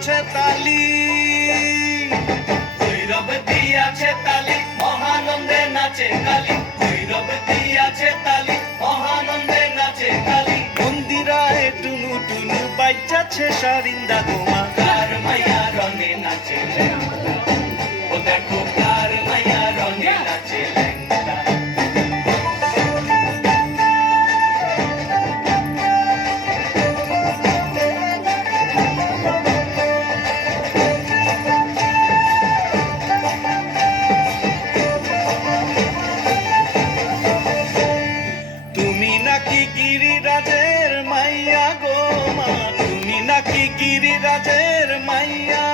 দিয়াছে তালি, ভৈরব দিয়াছে তালি, মহানন্দে নাচে কালী। ভৈরব দিয়াছে তালি, মহানন্দে নাচে কালী। মন্দিরায় টুনু টুনু বাইজাছে সারিন্দা গোমা। কার মাইয়া রঙে নাচে ল্যাংড়া, ও দেখো কার মাইয়া রঙে নাচে ল্যাংড়া। তুমি নাকি গিরিরাজের মাইয়া গো মা, তুমি নাকি গিরিরাজের মাইয়া।